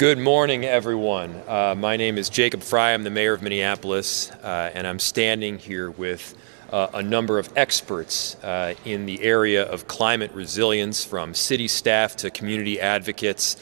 Good morning, everyone. My name is Jacob Frey. I'm the mayor of Minneapolis, and I'm standing here with a number of experts in the area of climate resilience, from city staff to community advocates,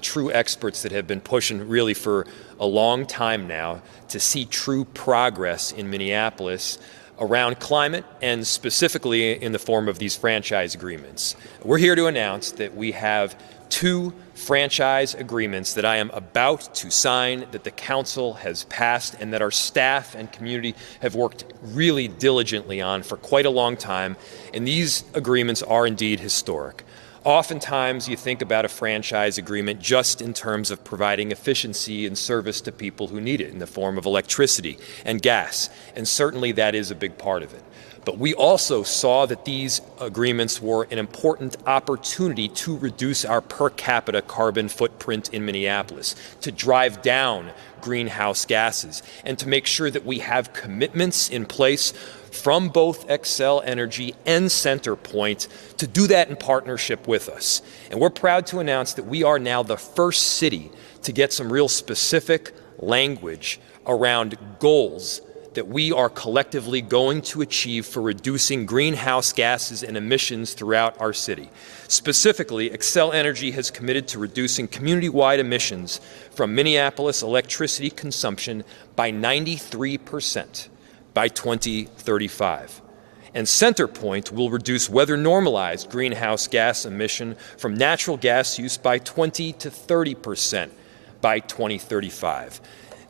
true experts that have been pushing really for a long time now to see true progress in Minneapolis around climate, and specifically in the form of these franchise agreements. We're here to announce that we have 2 franchise agreements that I am about to sign, that the council has passed, and that our staff and community have worked really diligently on for quite a long time. And these agreements are indeed historic. Oftentimes you think about a franchise agreement just in terms of providing efficiency and service to people who need it in the form of electricity and gas, and certainly that is a big part of it. But we also saw that these agreements were an important opportunity to reduce our per capita carbon footprint in Minneapolis, to drive down greenhouse gases, and to make sure that we have commitments in place from both Xcel Energy and CenterPoint to do that in partnership with us. And we're proud to announce that we are now the first city to get some real specific language around goals that we are collectively going to achieve for reducing greenhouse gases and emissions throughout our city. Specifically, Xcel Energy has committed to reducing community-wide emissions from Minneapolis electricity consumption by 93% by 2035. And CenterPoint will reduce weather-normalized greenhouse gas emission from natural gas use by 20 to 30% by 2035.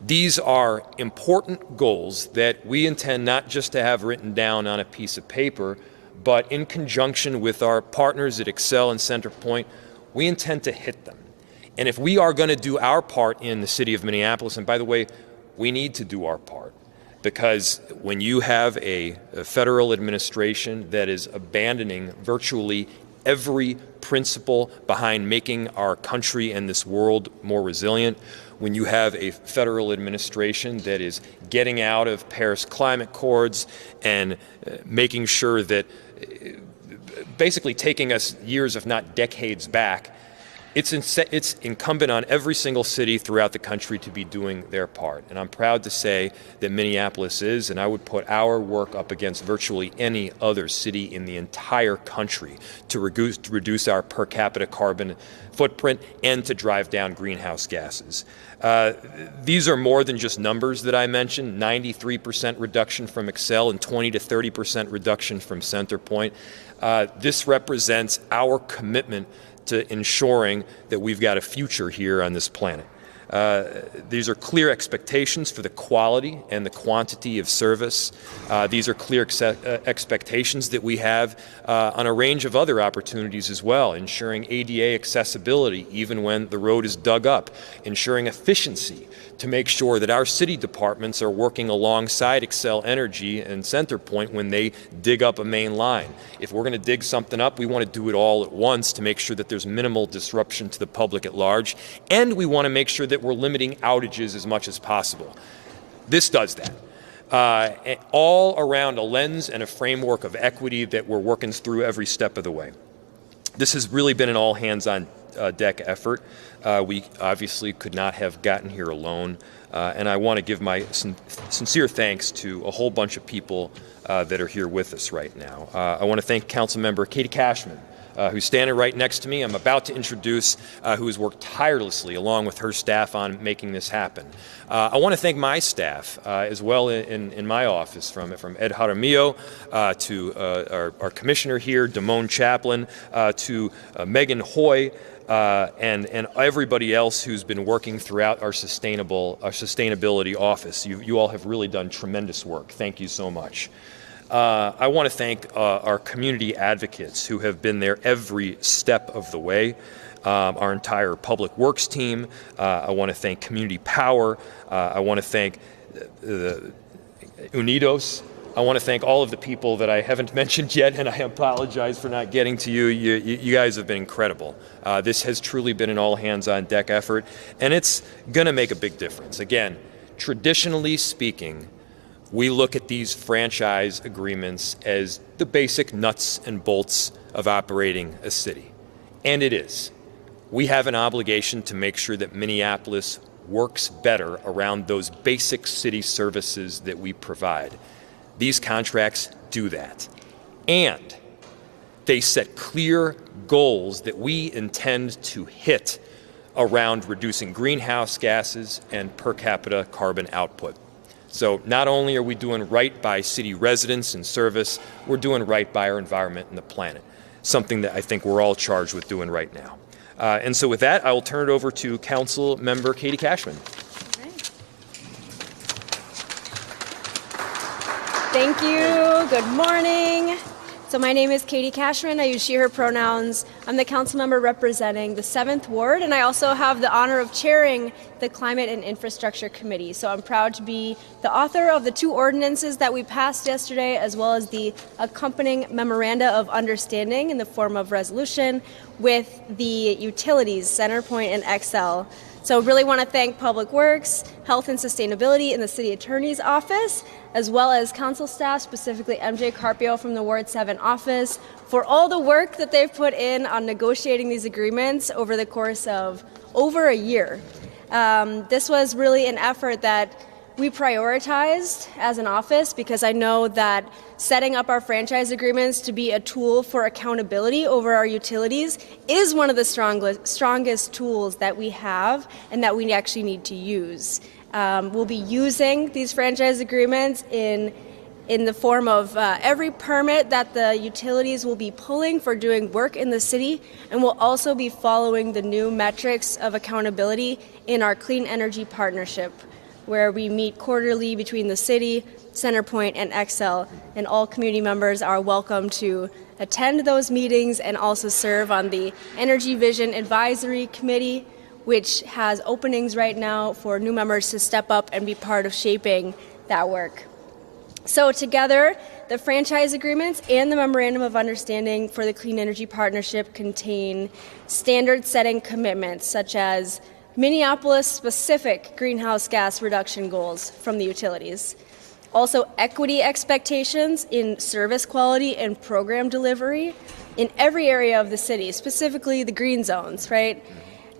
These are important goals that we intend not just to have written down on a piece of paper, but in conjunction with our partners at Xcel and CenterPoint, we intend to hit them. And if we are going to do our part in the city of Minneapolis, and by the way, we need to do our part, because when you have a federal administration that is abandoning virtually every principle behind making our country and this world more resilient, when you have a federal administration that is getting out of Paris climate accords and making sure that basically taking us years, if not decades back, it's incumbent on every single city throughout the country to be doing their part. And I'm proud to say that Minneapolis is, and I would put our work up against virtually any other city in the entire country to reduce our per capita carbon footprint and to drive down greenhouse gases. These are more than just numbers that I mentioned: 93% reduction from Xcel and 20 to 30% reduction from CenterPoint. This represents our commitment to ensuring that we've got a future here on this planet. These are clear expectations for the quality and the quantity of service. These are clear expectations that we have on a range of other opportunities as well: ensuring ADA accessibility even when the road is dug up, ensuring efficiency to make sure that our city departments are working alongside Xcel Energy and CenterPoint when they dig up a main line. If we're going to dig something up, we want to do it all at once to make sure that there's minimal disruption to the public at large, and we want to make sure that we're limiting outages as much as possible. This does that, all around a lens and a framework of equity that we're working through every step of the way. This has really been an all-hands-on deck effort. We obviously could not have gotten here alone, and I want to give my sincere thanks to a whole bunch of people that are here with us right now. I want to thank Councilmember Katie Cashman, who's standing right next to me. I'm about to introduce, who has worked tirelessly along with her staff on making this happen. I want to thank my staff as well in my office, from Ed Jaramillo to our commissioner here, Damone Chaplin, to Megan Hoy, and everybody else who's been working throughout our sustainability office. You all have really done tremendous work. Thank you so much. I want to thank our community advocates who have been there every step of the way, our entire public works team. I want to thank Community Power. I want to thank Unidos. I want to thank all of the people that I haven't mentioned yet, and I apologize for not getting to you. You guys have been incredible. This has truly been an all-hands-on-deck effort, and it's going to make a big difference. Again, traditionally speaking, we look at these franchise agreements as the basic nuts and bolts of operating a city, and it is. We have an obligation to make sure that Minneapolis works better around those basic city services that we provide. These contracts do that. And they set clear goals that we intend to hit around reducing greenhouse gases and per capita carbon output. So not only are we doing right by city residents and service, we're doing right by our environment and the planet, something that I think we're all charged with doing right now. And so with that, I will turn it over to Council Member Katie Cashman. Thank you. Good morning. So my name is Katie Cashman. I use she, her pronouns. I'm the council member representing the 7th Ward, and I also have the honor of chairing the Climate and Infrastructure Committee. So I'm proud to be the author of the 2 ordinances that we passed yesterday, as well as the accompanying memoranda of understanding in the form of resolution with the utilities, CenterPoint and Xcel. So really want to thank Public Works, Health and Sustainability, and the City Attorney's Office, as well as council staff, specifically MJ Carpio from the Ward 7 office, for all the work that they've put in on negotiating these agreements over the course of over a year. This was really an effort that we prioritized as an office because I know that setting up our franchise agreements to be a tool for accountability over our utilities is one of the strongest tools that we have and that we actually need to use. We'll be using these franchise agreements in the form of every permit that the utilities will be pulling for doing work in the city, and we'll also be following the new metrics of accountability in our Clean Energy Partnership, where we meet quarterly between the city, CenterPoint, and Xcel, and all community members are welcome to attend those meetings and also serve on the Energy Vision Advisory Committee, which has openings right now for new members to step up and be part of shaping that work. So together, the franchise agreements and the Memorandum of Understanding for the Clean Energy Partnership contain standard-setting commitments, such as Minneapolis-specific greenhouse gas reduction goals from the utilities. Also, equity expectations in service quality and program delivery in every area of the city, specifically the green zones, right?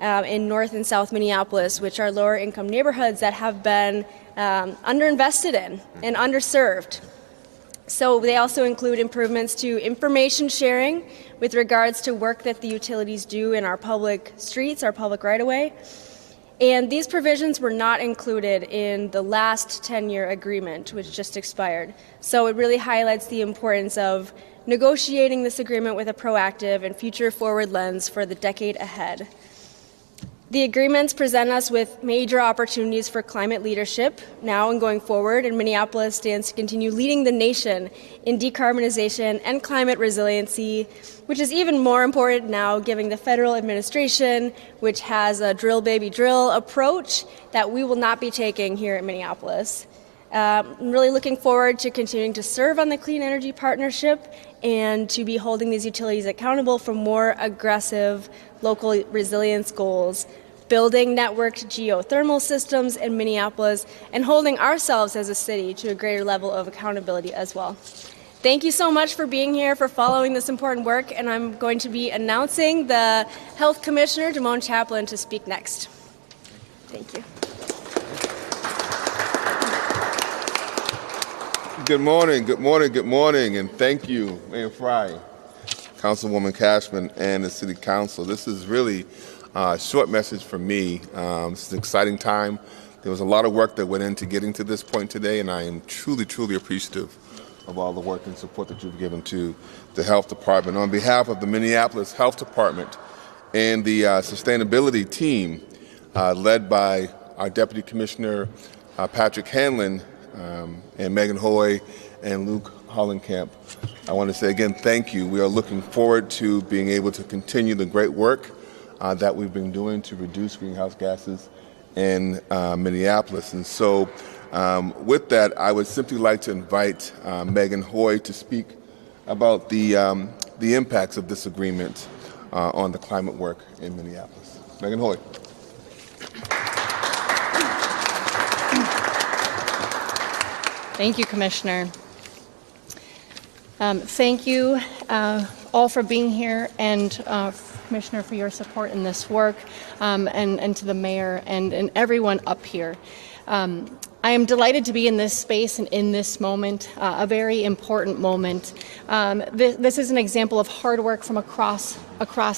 In North and South Minneapolis, which are lower income neighborhoods that have been underinvested in and underserved. So they also include improvements to information sharing with regards to work that the utilities do in our public streets, our public right-of-way. And these provisions were not included in the last 10-year agreement, which just expired. So it really highlights the importance of negotiating this agreement with a proactive and future-forward lens for the decade ahead. The agreements present us with major opportunities for climate leadership now and going forward, and Minneapolis stands to continue leading the nation in decarbonization and climate resiliency, which is even more important now given the federal administration, which has a drill baby drill approach that we will not be taking here in Minneapolis. I'm really looking forward to continuing to serve on the Clean Energy Partnership and to be holding these utilities accountable for more aggressive local resilience goals, building networked geothermal systems in Minneapolis, and holding ourselves as a city to a greater level of accountability as well. Thank you so much for being here, for following this important work, and I'm going to be announcing the Health Commissioner, Damone Chaplin, to speak next. Thank you. Good morning, good morning, good morning, and thank you, Mayor Frey, Councilwoman Cashman, and the City Council. This is really a short message for me. It's an exciting time. There was a lot of work that went into getting to this point today, and I am truly, truly appreciative of all the work and support that you've given to the Health Department. On behalf of the Minneapolis Health Department and the sustainability team, led by our Deputy Commissioner Patrick Hanlon and Megan Hoy and Luke Hollenkamp, I want to say again thank you. We are looking forward to being able to continue the great work that we've been doing to reduce greenhouse gases in Minneapolis. And so with that, I would simply like to invite Megan Hoy to speak about the impacts of this agreement on the climate work in Minneapolis. Megan Hoy. Thank you, Commissioner. Thank you all for being here and Commissioner, for your support in this work, and to the mayor and everyone up here. I am delighted to be in this space and in this moment, a very important moment. This is an example of hard work from across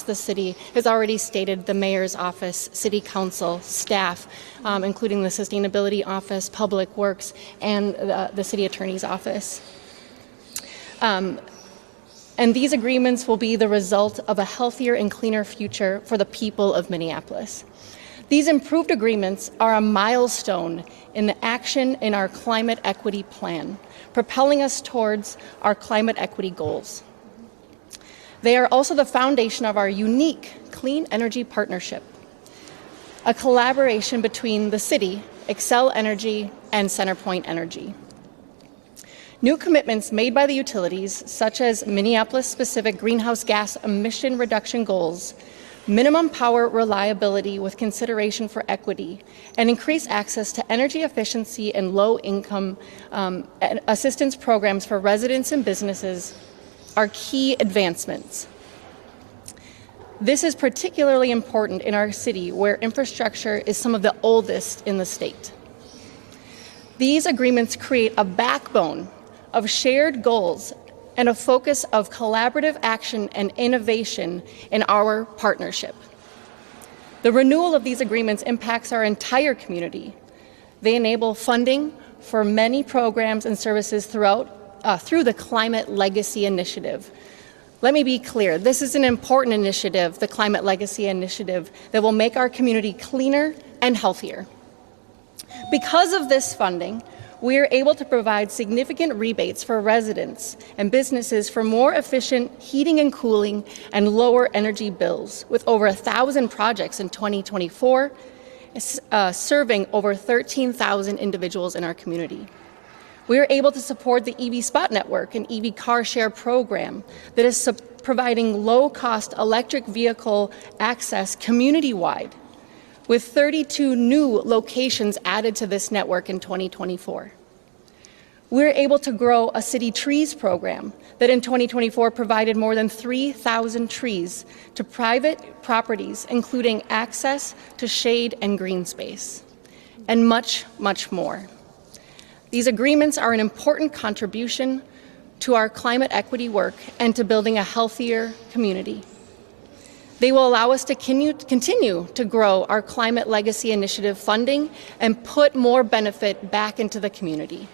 the city. As already stated, the mayor's office, city council, staff, including the sustainability office, public works, and the city attorney's office. And these agreements will be the result of a healthier and cleaner future for the people of Minneapolis. These improved agreements are a milestone in the action in our climate equity plan, propelling us towards our climate equity goals. They are also the foundation of our unique clean energy partnership, a collaboration between the city, Xcel Energy, and CenterPoint Energy. New commitments made by the utilities, such as Minneapolis-specific greenhouse gas emission reduction goals, minimum power reliability with consideration for equity, and increased access to energy efficiency and low-income assistance programs for residents and businesses are key advancements. This is particularly important in our city, where infrastructure is some of the oldest in the state. These agreements create a backbone of shared goals and a focus of collaborative action and innovation in our partnership. The renewal of these agreements impacts our entire community. They enable funding for many programs and services through the Climate Legacy Initiative. Let me be clear, this is an important initiative, the Climate Legacy Initiative, that will make our community cleaner and healthier. Because of this funding, we are able to provide significant rebates for residents and businesses for more efficient heating and cooling and lower energy bills, with over 1,000 projects in 2024, serving over 13,000 individuals in our community. We are able to support the EV Spot Network and EV Car Share program that is providing low-cost electric vehicle access community-wide, with 32 new locations added to this network in 2024. We're able to grow a City Trees program that in 2024 provided more than 3,000 trees to private properties, including access to shade and green space, and much, much more. These agreements are an important contribution to our climate equity work and to building a healthier community. They will allow us to continue to grow our Climate Legacy Initiative funding and put more benefit back into the community.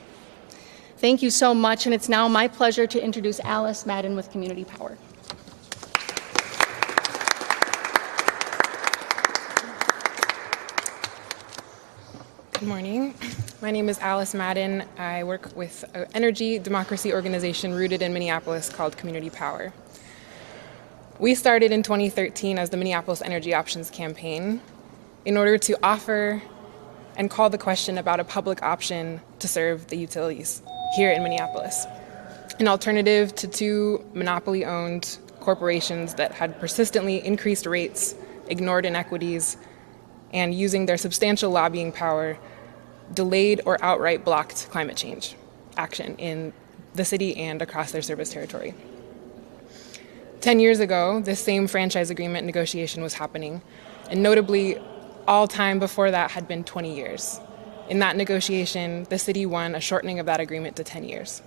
Thank you so much, and it's now my pleasure to introduce Alice Madden with Community Power. Good morning. My name is Alice Madden. I work with an energy democracy organization rooted in Minneapolis called Community Power. We started in 2013 as the Minneapolis Energy Options Campaign in order to offer and call the question about a public option to serve the utilities here in Minneapolis, an alternative to two monopoly-owned corporations that had persistently increased rates, ignored inequities, and using their substantial lobbying power, delayed or outright blocked climate change action in the city and across their service territory. 10 years ago, this same franchise agreement negotiation was happening, and notably, all time before that had been 20 years. In that negotiation, the city won a shortening of that agreement to 10 years.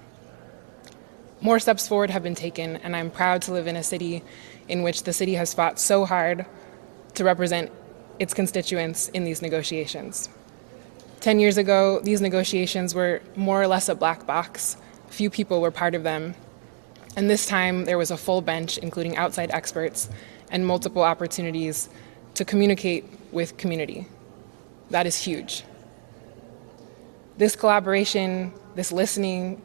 More steps forward have been taken, and I'm proud to live in a city in which the city has fought so hard to represent its constituents in these negotiations. 10 years ago, these negotiations were more or less a black box. Few people were part of them. And this time, there was a full bench, including outside experts, and multiple opportunities to communicate with community. That is huge. This collaboration, this listening,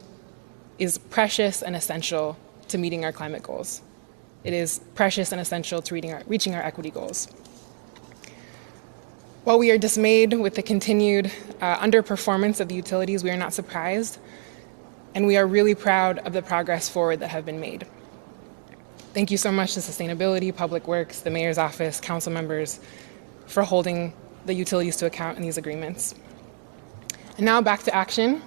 is precious and essential to meeting our climate goals. It is precious and essential to reaching our equity goals. While we are dismayed with the continued underperformance of the utilities, we are not surprised, and we are really proud of the progress forward that have been made. Thank you so much to Sustainability, Public Works, the Mayor's Office, council members for holding the utilities to account in these agreements. And now back to action.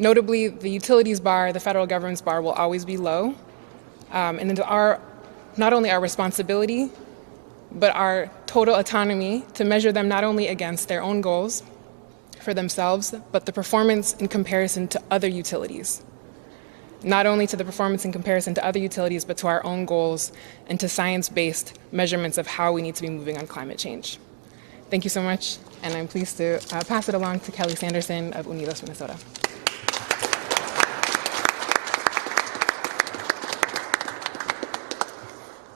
Notably, the utilities bar, the federal government's bar, will always be low, and not only our responsibility, but our total autonomy to measure them not only against their own goals for themselves, but the performance in comparison to other utilities. Not only to the performance in comparison to other utilities, but to our own goals and to science-based measurements of how we need to be moving on climate change. Thank you so much, and I'm pleased to pass it along to Kelly Sanderson of Unidos, Minnesota.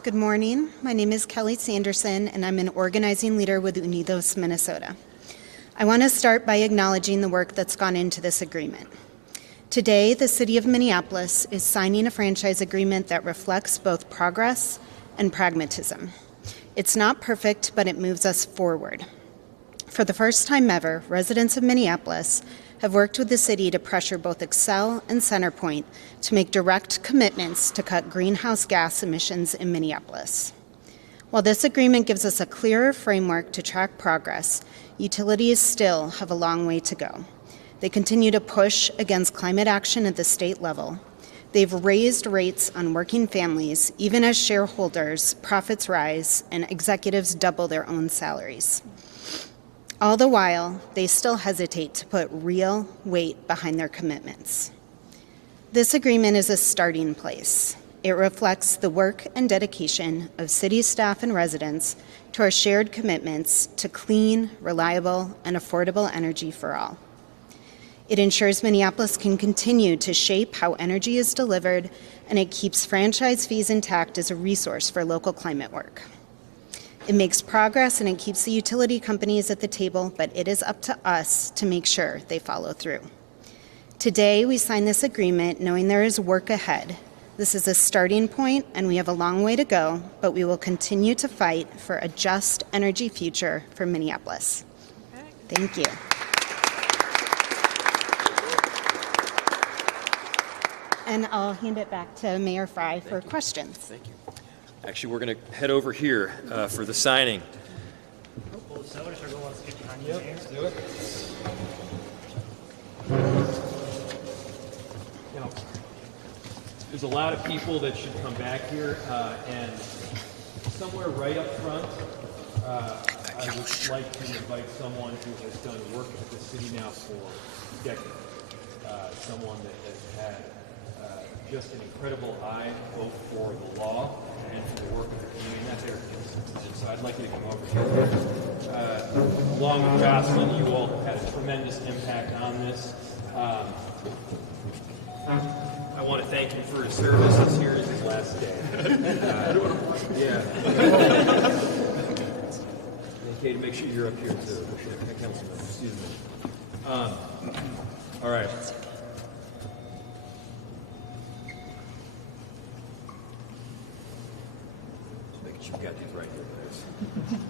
Good morning. My name is Kelly Sanderson, and I'm an organizing leader with Unidos, Minnesota. I want to start by acknowledging the work that's gone into this agreement. Today, the City of Minneapolis is signing a franchise agreement that reflects both progress and pragmatism. It's not perfect, but it moves us forward. For the first time ever, residents of Minneapolis have worked with the city to pressure both Xcel and CenterPoint to make direct commitments to cut greenhouse gas emissions in Minneapolis. While this agreement gives us a clearer framework to track progress, utilities still have a long way to go. They continue to push against climate action at the state level. They've raised rates on working families, even as shareholders' profits rise and executives double their own salaries. All the while, they still hesitate to put real weight behind their commitments. This agreement is a starting place. It reflects the work and dedication of city staff and residents to our shared commitments to clean, reliable, and affordable energy for all. It ensures Minneapolis can continue to shape how energy is delivered, and it keeps franchise fees intact as a resource for local climate work. It makes progress and it keeps the utility companies at the table, but it is up to us to make sure they follow through. Today, we sign this agreement knowing there is work ahead. This is a starting point, and we have a long way to go, but we will continue to fight for a just energy future for Minneapolis. Thank you. And I'll hand it back to Mayor Frey for questions. Thank you. Actually, we're going to head over here for the signing. Now, there's a lot of people that should come back here, and somewhere right up front, I would like to invite someone who has done work at the city now for decades, someone that has had just an incredible eye both for the law and for the work of the community. Not there. And so I'd like you to come over here. Along with Jocelyn, you all had a tremendous impact on this. I want to thank him for his service. This here is his last day. Yeah. Okay, to make sure you're up here too. Councilman, excuse me. All right. You've got these right here, guys.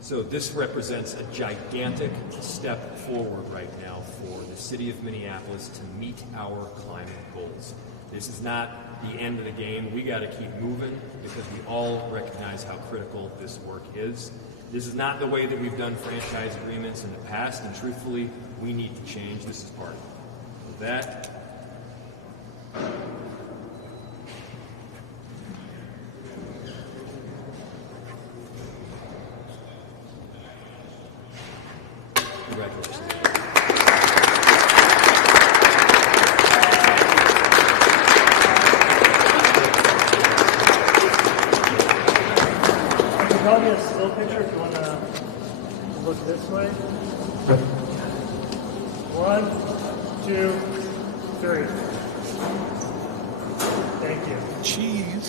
So this represents a gigantic step forward right now for the city of Minneapolis to meet our climate goals. This is not the end of the game. We got to keep moving because we all recognize how critical this work is. This is not the way that we've done franchise agreements in the past, and truthfully, we need to change. This is part of it. With that, congratulations. Probably a still picture if you want to look this way. 1, 2, 3. Thank you. Cheese.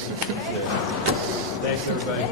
Thanks, everybody.